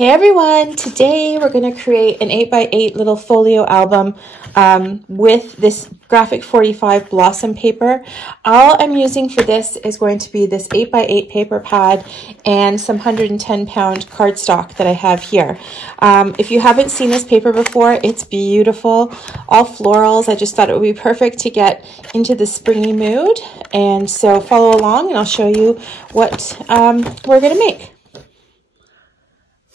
Hey everyone, today we're going to create an 8x8 little folio album with this graphic 45 blossom paper. All I'm using for this is going to be this 8x8 paper pad and some 110-pound cardstock that I have here. If you haven't seen this paper before, it's beautiful, all florals. I just thought it would be perfect to get into the springy mood, and so follow along and I'll show you what we're going to make.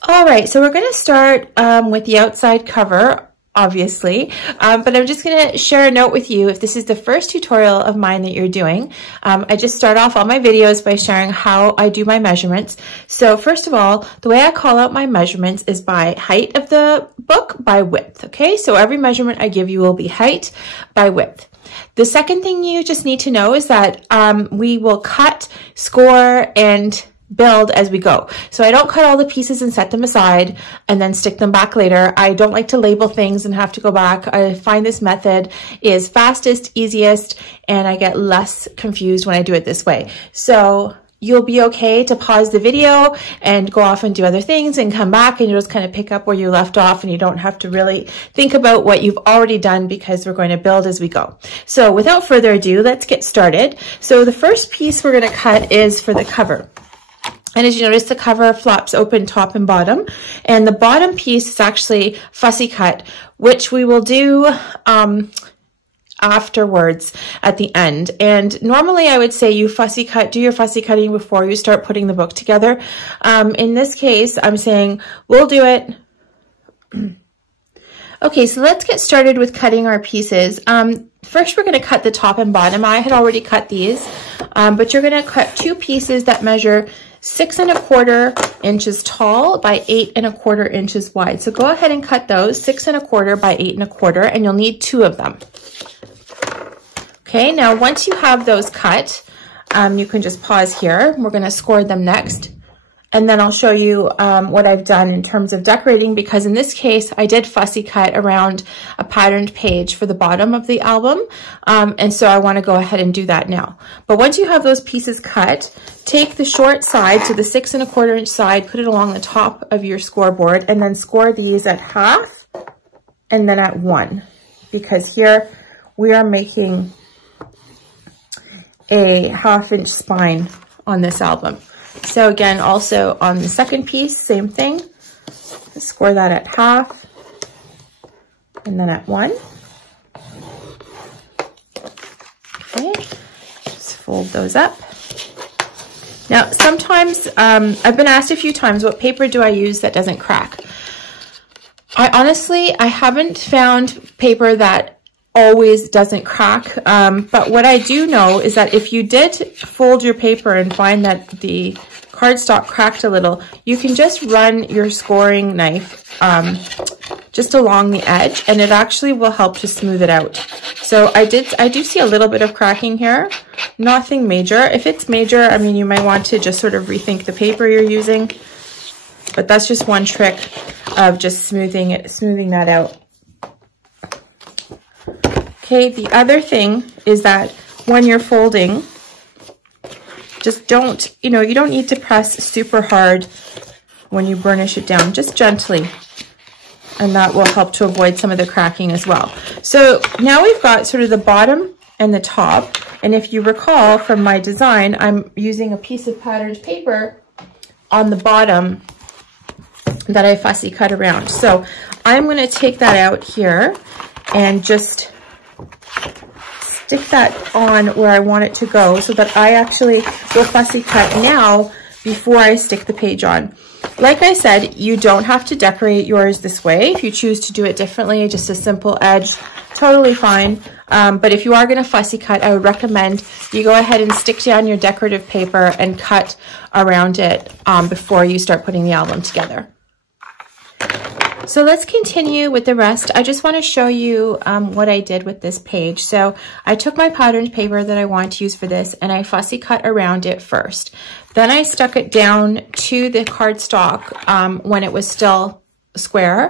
All right, so we're going to start with the outside cover, obviously, but I'm just going to share a note with you. If this is the first tutorial of mine that you're doing, I just start off all my videos by sharing how I do my measurements. So first of all, the way I call out my measurements is by height of the book by width, okay? So every measurement I give you will be height by width. The second thing you just need to know is that we will cut, score, and build as we go. So I don't cut all the pieces and set them aside and then stick them back later. I don't like to label things and have to go back. I find this method is fastest, easiest, and I get less confused when I do it this way. So you'll be okay to pause the video and go off and do other things and come back, and you'll just kind of pick up where you left off, and you don't have to really think about what you've already done because we're going to build as we go. So without further ado, let's get started. So the first piece we're going to cut is for the cover. And as you notice, the cover flaps open top and bottom, and the bottom piece is actually fussy cut, which we will do afterwards at the end. And normally I would say do your fussy cutting before you start putting the book together. In this case, I'm saying we'll do it. Okay, so let's get started with cutting our pieces. First, we're going to cut the top and bottom. I had already cut these, but you're going to cut two pieces that measure 6 1/4 inches tall by 8 1/4 inches wide. So go ahead and cut those 6 1/4 by 8 1/4, and you'll need 2 of them. Okay, now once you have those cut, you can just pause here. We're going to score them next. And then I'll show you what I've done in terms of decorating, because in this case, I did fussy cut around a patterned page for the bottom of the album. And so I want to go ahead and do that now. But once you have those pieces cut, take the short side, so the 6 1/4 inch side, put it along the top of your scoreboard, and then score these at half and then at 1. Because here we are making a 1/2 inch spine on this album. So again, also on the second piece, same thing. Score that at half and then at 1. Okay, just fold those up. Now, sometimes, I've been asked a few times, what paper do I use that doesn't crack? I haven't found paper that always doesn't crack, but what I do know is that if you did fold your paper and find that the cardstock cracked a little, you can just run your scoring knife just along the edge, and it actually will help to smooth it out. So I do see a little bit of cracking here, nothing major. If it's major, I mean, you might want to just sort of rethink the paper you're using, but that's just one trick of just smoothing that out. Okay, the other thing is that when you're folding, just don't, you don't need to press super hard when you burnish it down, just gently. And that will help to avoid some of the cracking as well. So now we've got sort of the bottom and the top. And if you recall from my design, I'm using a piece of patterned paper on the bottom that I fussy cut around. So I'm going to take that out here and just stick that on where I want it to go, so that I actually will fussy cut now before I stick the page on. Like I said, you don't have to decorate yours this way. If you choose to do it differently, just a simple edge, totally fine. But if you are going to fussy cut, I would recommend you go ahead and stick down your decorative paper and cut around it before you start putting the album together. So let's continue with the rest. I just want to show you what I did with this page. So I took my patterned paper that I want to use for this, and I fussy cut around it first. Then I stuck it down to the cardstock when it was still square.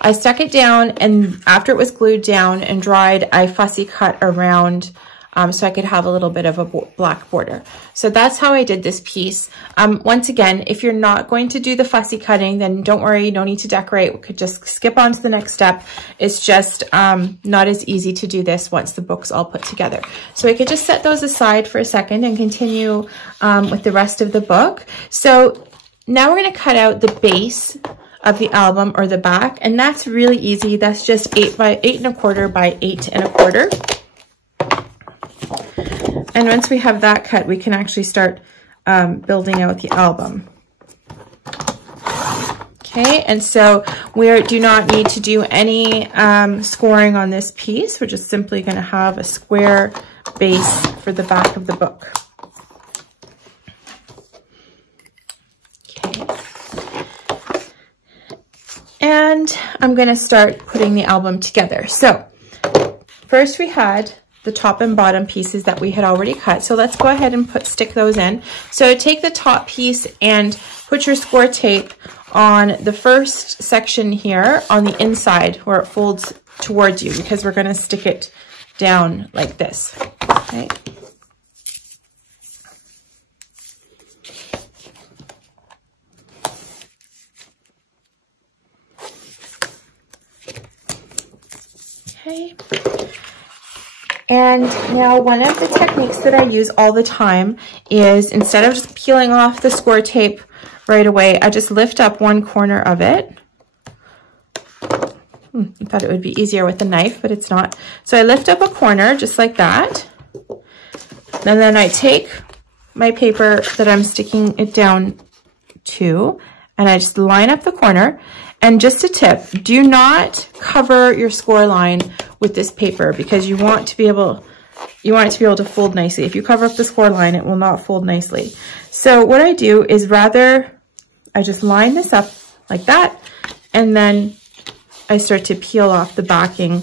I stuck it down, and after it was glued down and dried, I fussy cut around so I could have a little bit of a black border. So that's how I did this piece. Once again, if you're not going to do the fussy cutting, then don't worry, you don't need to decorate. We could just skip on to the next step. It's just not as easy to do this once the book's all put together. So I could just set those aside for a second and continue with the rest of the book. So now we're going to cut out the base of the album, or the back, and that's really easy. That's just 8 by 8 1/4 by 8 1/4. And once we have that cut, we can actually start building out the album. Okay, and so we do not need to do any scoring on this piece. We're just simply going to have a square base for the back of the book. Okay. And I'm going to start putting the album together. So first we had the top and bottom pieces that we had already cut. So let's go ahead and stick those in. So take the top piece and put your score tape on the first section here on the inside where it folds towards you, because we're going to stick it down like this. Okay. Okay. And now one of the techniques that I use all the time is, instead of just peeling off the score tape right away, I just lift up one corner of it. I thought it would be easier with a knife, but it's not. So I lift up a corner just like that. And then I take my paper that I'm sticking it down to, and I just line up the corner. And just a tip, do not cover your score line with this paper, because you want it to be able to fold nicely. If you cover up the score line, it will not fold nicely. So what I do is I just line this up like that, and then I start to peel off the backing.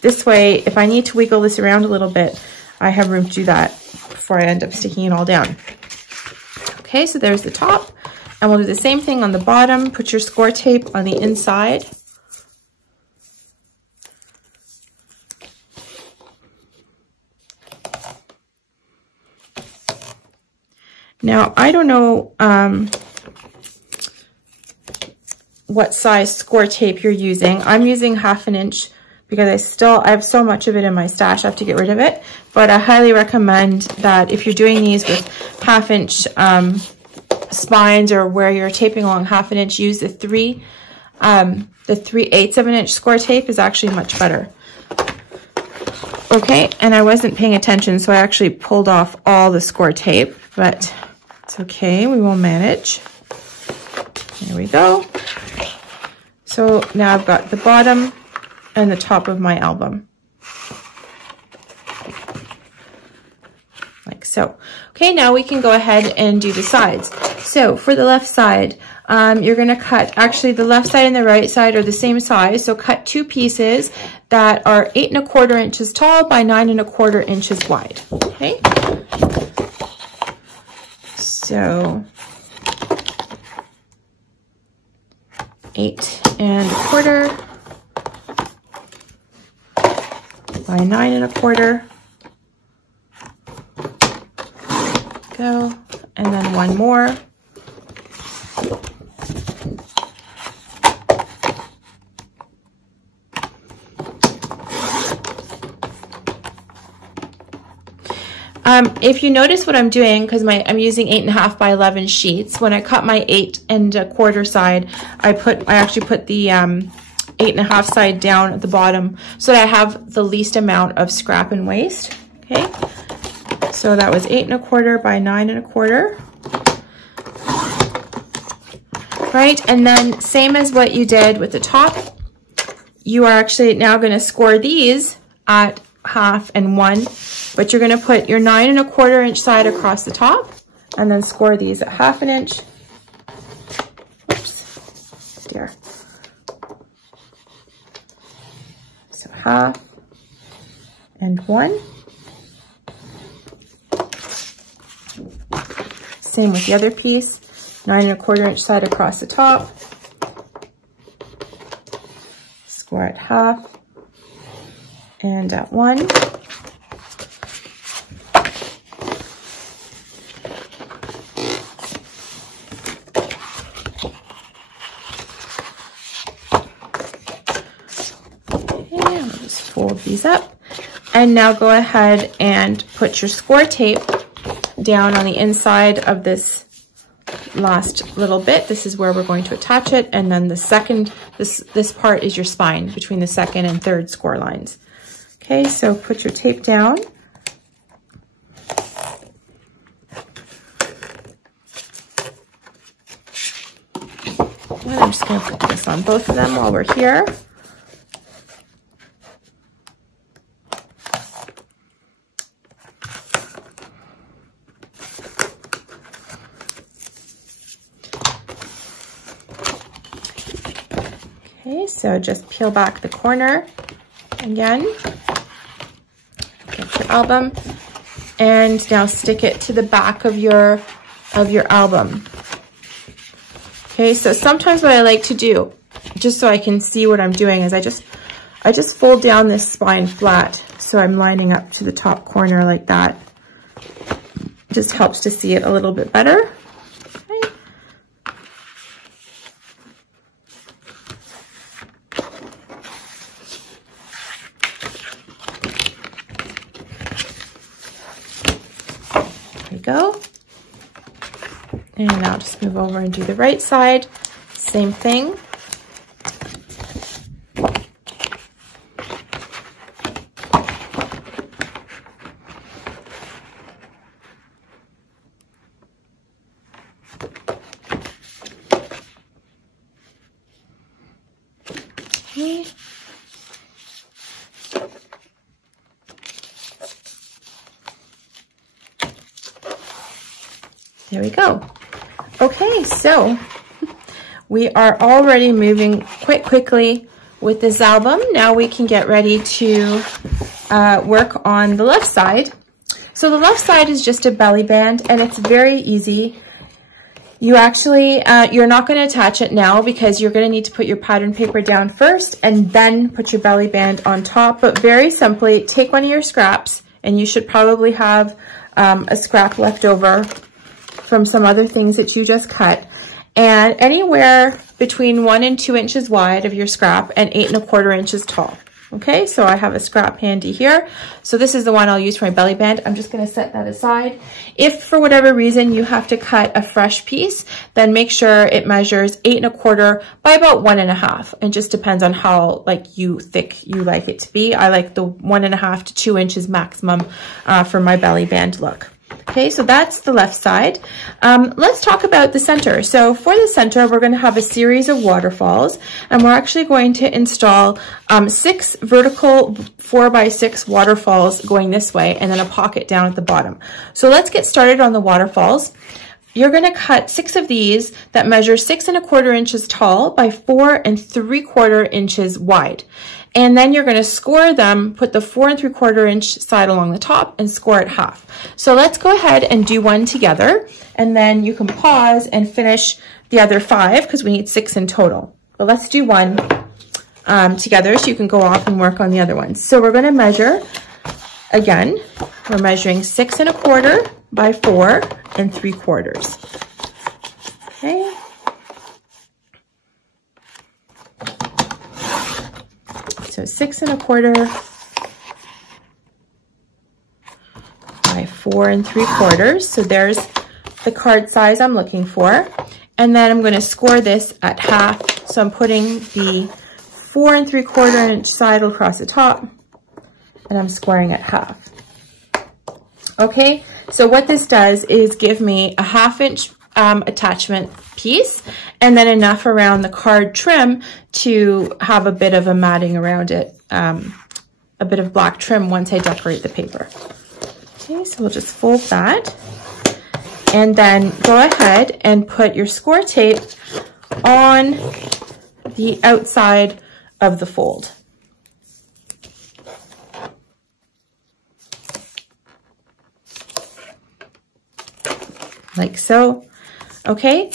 This way, if I need to wiggle this around a little bit, I have room to do that before I end up sticking it all down. Okay, so there's the top. And we'll do the same thing on the bottom. Put your score tape on the inside. Now, I don't know what size score tape you're using. I'm using 1/2 inch because I have so much of it in my stash, I have to get rid of it. But I highly recommend that if you're doing these with 1/2 inch spines, or where you're taping along 1/2 inch, use the 3/8 of an inch score tape is actually much better. Okay, and I wasn't paying attention, so I actually pulled off all the score tape, but it's okay, we will manage. There we go. So now I've got the bottom and the top of my album. Like so. Okay, now we can go ahead and do the sides. So for the left side, you're going to cut, actually the left side and the right side are the same size, so cut 2 pieces that are 8 1/4 inches tall by 9 1/4 inches wide. Okay, so 8 1/4 by 9 1/4. Go, and then one more. If you notice what I'm doing, because I'm using 8 1/2 by 11 sheets, when I cut my 8 1/4 side, I actually put the 8 1/2 side down at the bottom so that I have the least amount of scrap and waste. Okay. So that was 8 1/4 by 9 1/4. Right, and then same as what you did with the top, you are actually now going to score these at 1/2 and 1, but you're going to put your 9 1/4 inch side across the top, and then score these at 1/2 inch. Oops, dear. So 1/2 and 1. Same with the other piece, 9 1/4 inch side across the top, score at 1/2 and at 1. these up. And now go ahead and put your score tape down on the inside of this last little bit. This is where we're going to attach it. And then the second, this part is your spine between the second and third score lines. Okay, so put your tape down. And I'm just going to put this on both of them while we're here. Okay, so just peel back the corner again, get your album, and now stick it to the back of your album. Okay, so sometimes what I like to do, just so I can see what I'm doing, is I just fold down this spine flat, so I'm lining up to the top corner like that. It just helps to see it a little bit better. Go. And now just move over and do the right side. Same thing. Okay. There we go. Okay, so we are already moving quite quickly with this album. Now we can get ready to work on the left side. So the left side is just a belly band, and it's very easy. You actually, you're not going to attach it now because you're going to need to put your pattern paper down first and then put your belly band on top. But very simply, take one of your scraps, and you should probably have a scrap left over from some other things that you just cut, and anywhere between 1 and 2 inches wide of your scrap and 8 1/4 inches tall. Okay, so I have a scrap handy here. So this is the one I'll use for my belly band. I'm just going to set that aside. If for whatever reason you have to cut a fresh piece, then make sure it measures 8 1/4 by about 1 1/2. It just depends on how thick you like it to be. I like the 1 1/2 to 2 inches maximum for my belly band look. Okay, so that's the left side. Let's talk about the center. So for the center, we're going to have a series of waterfalls, and we're actually going to install 6 vertical 4x6 waterfalls going this way, and then a pocket down at the bottom. So let's get started on the waterfalls. You're going to cut 6 of these that measure 6 1/4 inches tall by 4 3/4 inches wide. And then you're going to score them, put the 4 3/4 inch side along the top and score it half. So let's go ahead and do one together, and then you can pause and finish the other 5 because we need 6 in total. But let's do one together so you can go off and work on the other ones. So we're going to measure, again, we're measuring 6 1/4 by 4 3/4. Okay. So 6 1/4 by 4 3/4. So there's the card size I'm looking for. And then I'm going to score this at half. So I'm putting the 4 3/4 inch side across the top, and I'm scoring at half. Okay, so what this does is give me a 1/2 inch attachment piece, and then enough around the card trim to have a bit of a matting around it, a bit of black trim once I decorate the paper. Okay, so we'll just fold that, and then go ahead and put your score tape on the outside of the fold. Like so. Okay,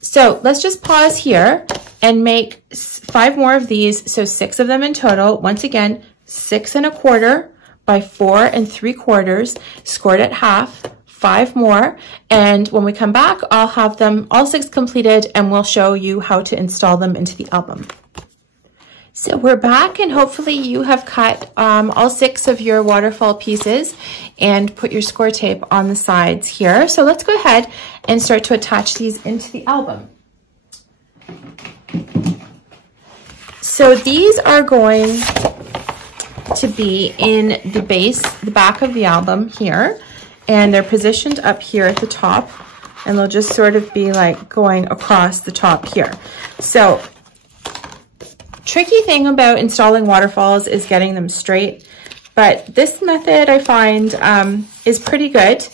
so let's just pause here and make 5 more of these, so 6 of them in total. Once again, 6 1/4 by 4 3/4, scored at half, 5 more, and when we come back, I'll have them all 6 completed, and we'll show you how to install them into the album. So we're back, and hopefully you have cut all 6 of your waterfall pieces and put your score tape on the sides here. So let's go ahead and start to attach these into the album. So these are going to be in the base, the back of the album here, and they're positioned up here at the top, and they'll just sort of be like going across the top here. So tricky thing about installing waterfalls is getting them straight, but this method I find is pretty good.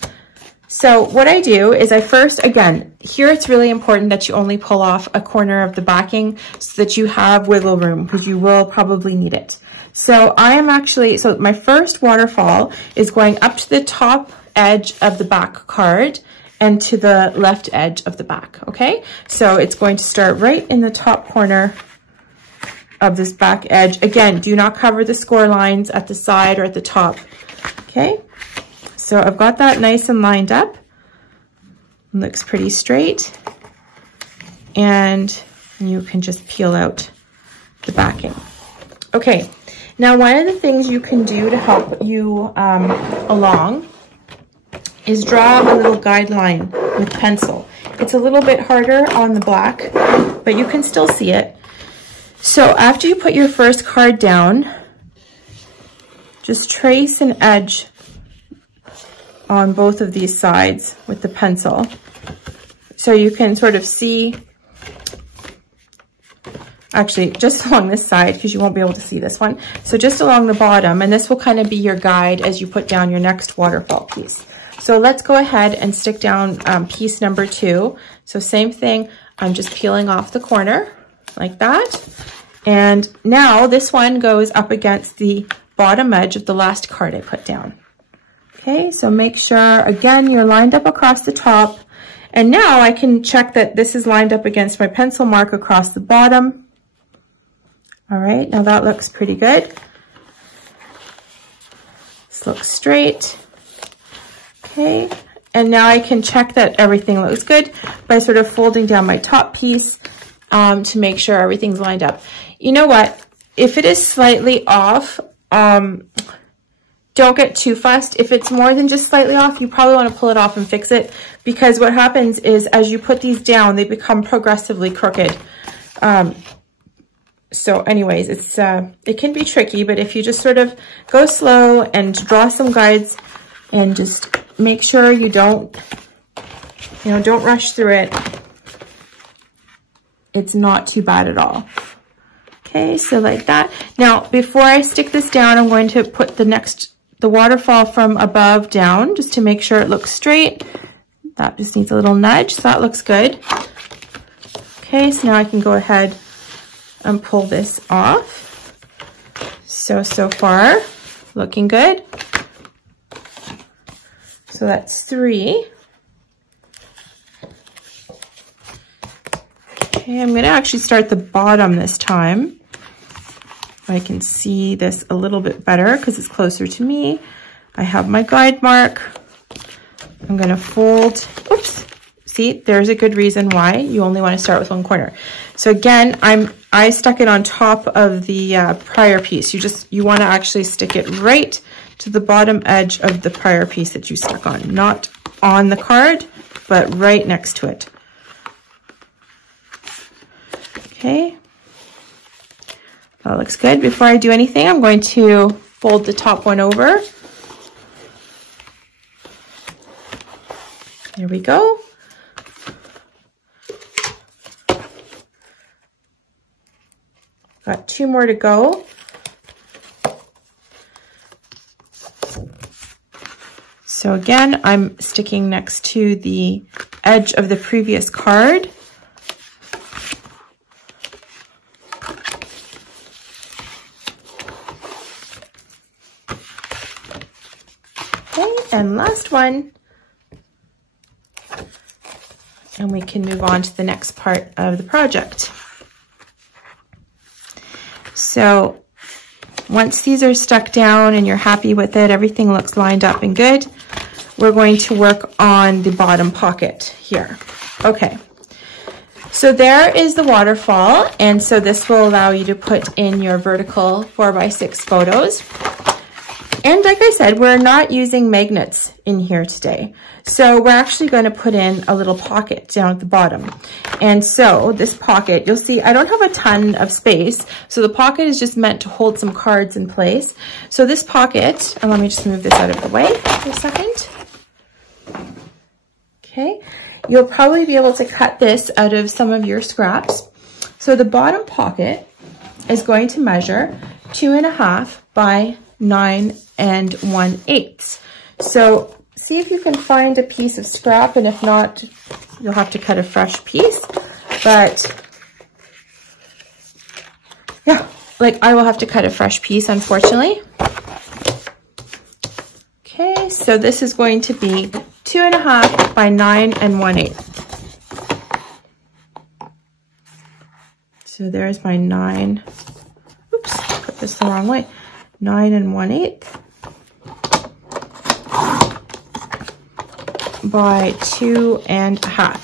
So what I do is I first, again, here it's really important that you only pull off a corner of the backing so that you have wiggle room, because you will probably need it. So so my first waterfall is going up to the top edge of the back card and to the left edge of the back, okay? So it's going to start right in the top corner of this back edge. Again, do not cover the score lines at the side or at the top, okay? So I've got that nice and lined up. Looks pretty straight. And you can just peel out the backing. Okay, now one of the things you can do to help you along is draw a little guideline with pencil. It's a little bit harder on the black, but you can still see it. So after you put your first card down, just trace an edge on both of these sides with the pencil. So you can sort of see, actually just along this side, because you won't be able to see this one. So just along the bottom, and this will kind of be your guide as you put down your next waterfall piece. So let's go ahead and stick down piece number 2. So same thing, I'm just peeling off the corner like that. And now this one goes up against the bottom edge of the last card I put down. Okay, so make sure, again, you're lined up across the top. And now I can check that this is lined up against my pencil mark across the bottom. All right, now that looks pretty good. This looks straight. Okay, and now I can check that everything looks good by sort of folding down my top piece to make sure everything's lined up. You know what? If it is slightly off, don't get too fussed. If it's more than just slightly off, you probably want to pull it off and fix it, because what happens is as you put these down, they become progressively crooked. So anyways, it can be tricky, but if you just sort of go slow and draw some guides and just make sure you don't rush through it, it's not too bad at all. Okay, so like that. Now, before I stick this down, I'm going to put the waterfall from above down just to make sure it looks straight. That just needs a little nudge, so that looks good. Okay, so now I can go ahead and pull this off. So far, looking good. So that's 3. Okay, I'm gonna actually start the bottom this time. I can see this a little bit better because it's closer to me. I have my guide mark. I'm gonna fold, oops, see, there's a good reason why you only wanna start with one corner. So again, I stuck it on top of the prior piece. You wanna actually stick it right to the bottom edge of the prior piece that you stuck on, not on the card, but right next to it. Okay, that looks good. Before I do anything, I'm going to fold the top one over. There we go. Got 2 more to go. So again, I'm sticking next to the edge of the previous card. Okay, and last one. And we can move on to the next part of the project. So once these are stuck down and you're happy with it, everything looks lined up and good, we're going to work on the bottom pocket here. Okay, So there is the waterfall, and so this will allow you to put in your vertical 4x6 photos. And like I said, we're not using magnets in here today. So we're actually going to put in a little pocket down at the bottom. And so this pocket, you'll see I don't have a ton of space. So the pocket is just meant to hold some cards in place. So this pocket, and let me just move this out of the way for a second. Okay, you'll probably be able to cut this out of some of your scraps. So the bottom pocket is going to measure 2.5 by 9 1/8. So see if you can find a piece of scrap, and if not, you'll have to cut a fresh piece. But yeah, like I will have to cut a fresh piece, unfortunately. Okay, so this is going to be 2.5 by 9 1/8. So there's my 9. Oops, put this the wrong way. 9 1/8 by 2.5.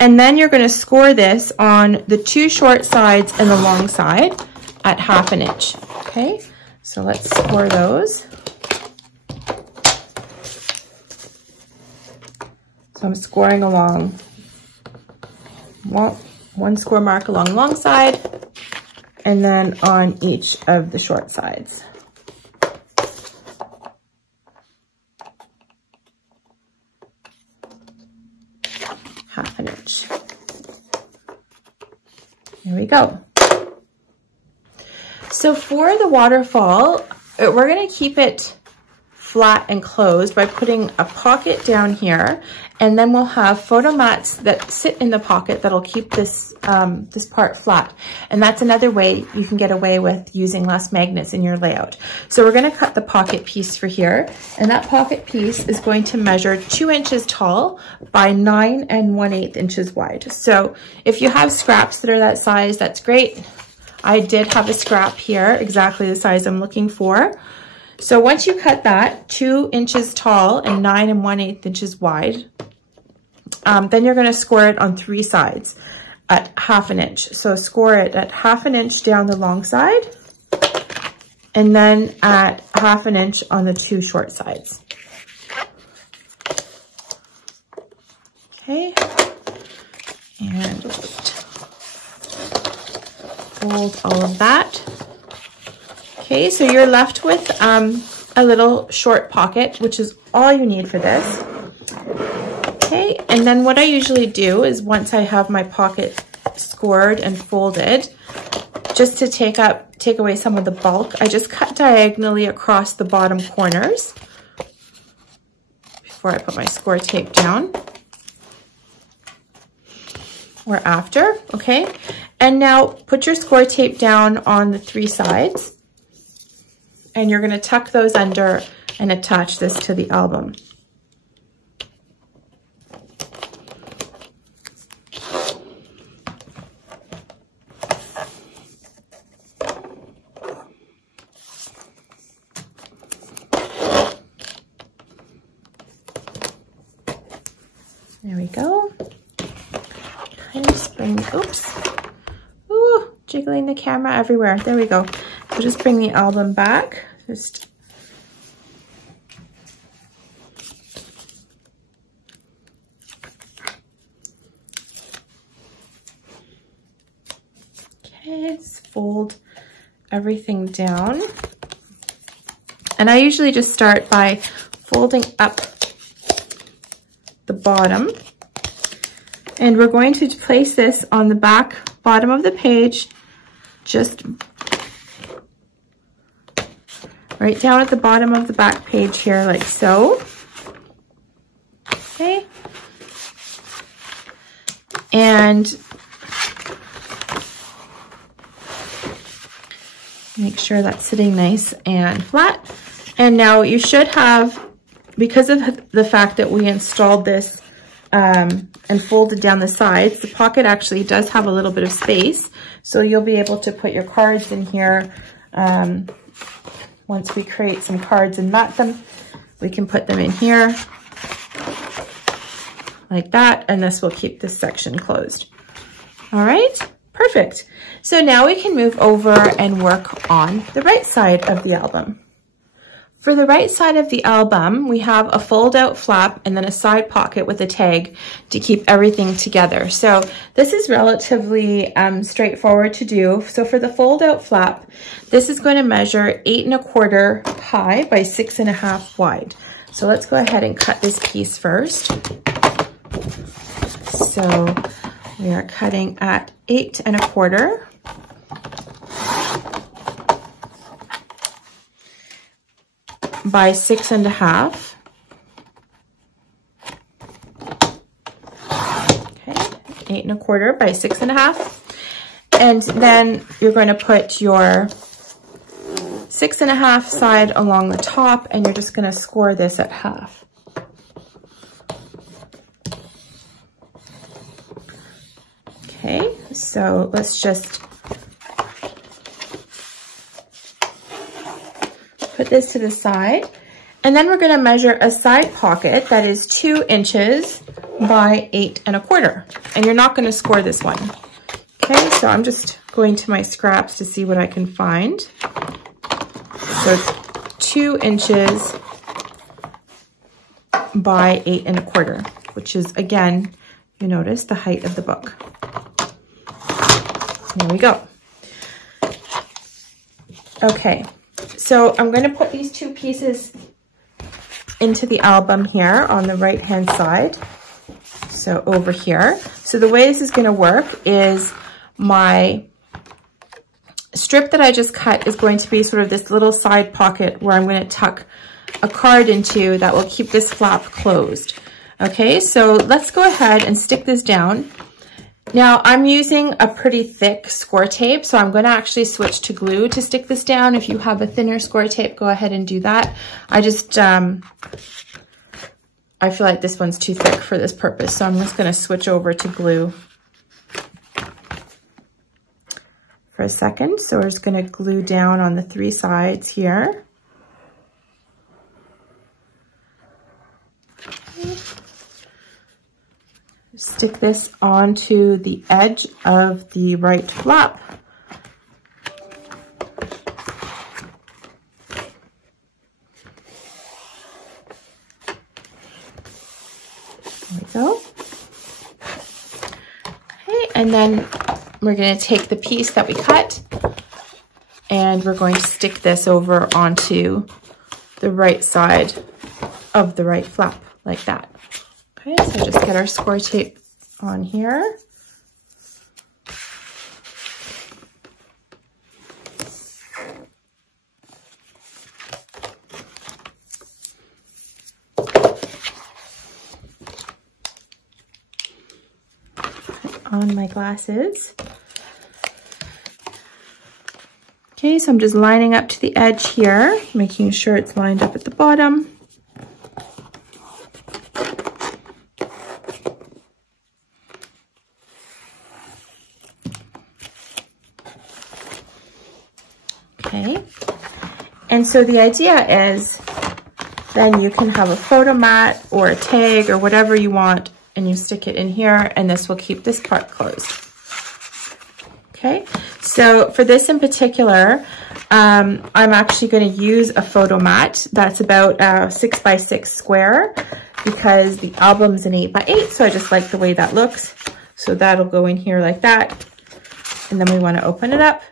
And then you're going to score this on the 2 short sides and the long side at 1/2 inch. Okay, so let's score those. So I'm scoring along one score mark along the long side, and then on each of the short sides. There we go. So for the waterfall, we're going to keep it flat and closed by putting a pocket down here, and then we'll have photo mats that sit in the pocket that'll keep this this part flat. And that's another way you can get away with using less magnets in your layout. So we're going to cut the pocket piece for here, and that pocket piece is going to measure 2 inches tall by 9 1/8 inches wide. So if you have scraps that are that size, that's great. I did have a scrap here, exactly the size I'm looking for. So once you cut that 2 inches tall and 9 1/8 inches wide, then you're going to score it on 3 sides at 1/2 inch. So score it at 1/2 inch down the long side, and then at 1/2 inch on the 2 short sides. Okay, and just fold all of that. Okay, so you're left with a little short pocket, which is all you need for this. Okay, and then what I usually do is once I have my pocket scored and folded, just to take away some of the bulk, I just cut diagonally across the bottom corners before I put my score tape down, or after, okay? And now put your score tape down on the 3 sides, and you're going to tuck those under and attach this to the album. There we go. Kind of bring, oops. Ooh, jiggling the camera everywhere. There we go. So just bring the album back. Just okay, let's fold everything down. And I usually just start by folding up the bottom. And we're going to place this on the bottom of the page, just right down at the bottom of the back page here, like so. Okay. And make sure that's sitting nice and flat. And now you should have, because of the fact that we installed this and folded down the sides, the pocket actually does have a little bit of space. So you'll be able to put your cards in here. Once we create some cards and mat them, we can put them in here like that, and this will keep this section closed. All right, perfect. So now we can move over and work on the right side of the album. For the right side of the album, we have a fold-out flap and then a side pocket with a tag to keep everything together. So this is relatively straightforward to do. So for the fold-out flap, this is going to measure 8 1/4 high by 6 1/2 wide. So let's go ahead and cut this piece first. So we are cutting at 8 1/4. By 6 1/2. Okay, 8 1/4 by 6 1/2. And then you're going to put your 6 1/2 side along the top, and you're just going to score this at half. Okay, so let's just put this to the side, and then we're going to measure a side pocket that is 2 inches by 8 1/4, and you're not going to score this one. Okay, so I'm just going to my scraps to see what I can find. So it's 2 inches by 8 1/4, which is, again, you notice the height of the book. There we go. Okay. So I'm going to put these two pieces into the album here on the right-hand side. So over here. So the way this is going to work is my strip that I just cut is going to be sort of this little side pocket where I'm going to tuck a card into that will keep this flap closed. Okay, so let's go ahead and stick this down. Now I'm using a pretty thick score tape, so I'm going to actually switch to glue to stick this down. If you have a thinner score tape, go ahead and do that. I just, I feel like this one's too thick for this purpose, so I'm just going to switch over to glue for a second. So we're just going to glue down on the 3 sides here. Stick this onto the edge of the right flap. There we go. Okay, and then we're going to take the piece that we cut and we're going to stick this over onto the right side of the right flap like that. Okay, so just get our score tape on here. Put on my glasses. Okay, so I'm just lining up to the edge here, making sure it's lined up at the bottom. Okay, and so the idea is then you can have a photo mat or a tag or whatever you want, and you stick it in here, and this will keep this part closed. Okay, so for this in particular, I'm actually going to use a photo mat that's about 6 by 6 square because the album's an 8 by 8, so I just like the way that looks. So that'll go in here like that, and then we want to open it up.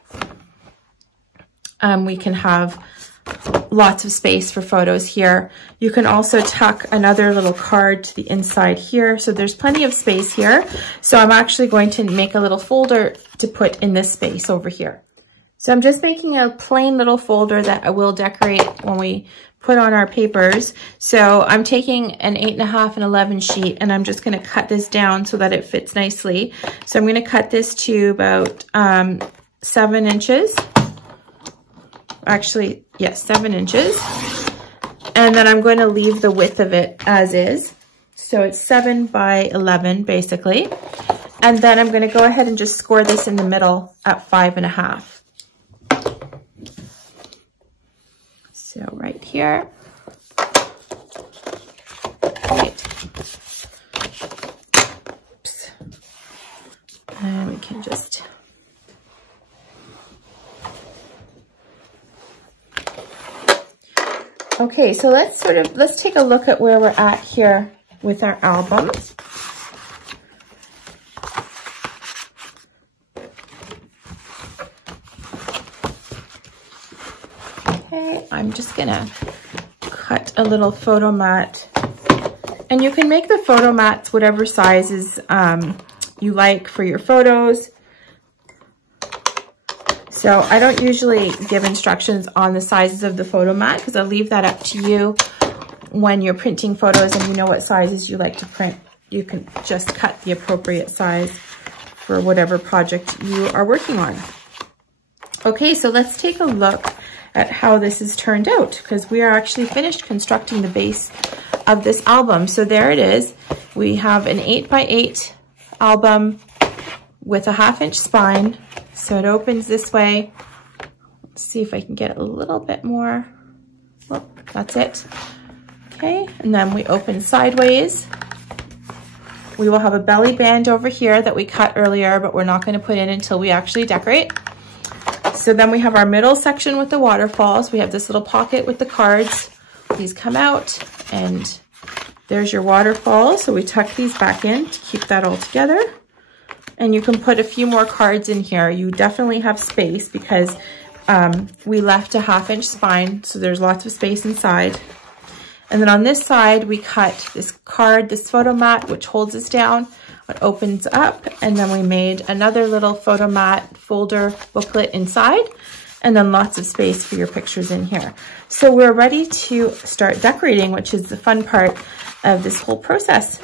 We can have lots of space for photos here. You can also tuck another little card to the inside here. So there's plenty of space here. So I'm actually going to make a little folder to put in this space over here. So I'm just making a plain little folder that I will decorate when we put on our papers. So I'm taking an 8 1/2 and 11 sheet, and I'm just going to cut this down so that it fits nicely. So I'm going to cut this to about 7 inches. Actually, yes, 7 inches. And then I'm going to leave the width of it as is. So it's 7 by 11, basically. And then I'm going to go ahead and just score this in the middle at 5 1/2. So right here. Right. Oops. And we can Okay, so let's take a look at where we're at here with our albums. Okay, I'm just gonna cut a little photo mat, and you can make the photo mats whatever sizes you like for your photos. So I don't usually give instructions on the sizes of the photo mat because I'll leave that up to you when you're printing photos and you know what sizes you like to print. You can just cut the appropriate size for whatever project you are working on. Okay, so let's take a look at how this has turned out because we are actually finished constructing the base of this album. So there it is. We have an 8x8 album with a 1/2 inch spine. So it opens this way. Let's see if I can get a little bit more. Well, that's it. Okay, and then we open sideways. We will have a belly band over here that we cut earlier, but we're not going to put in until we actually decorate. So then we have our middle section with the waterfalls. We have this little pocket with the cards. These come out and there's your waterfall. So we tuck these back in to keep that all together. And you can put a few more cards in here. You definitely have space because we left a 1/2 inch spine, so there's lots of space inside. And then on this side, we cut this card, this photo mat, which holds us down. It opens up, and then we made another little photo mat folder booklet inside, and then lots of space for your pictures in here. So we're ready to start decorating, which is the fun part of this whole process.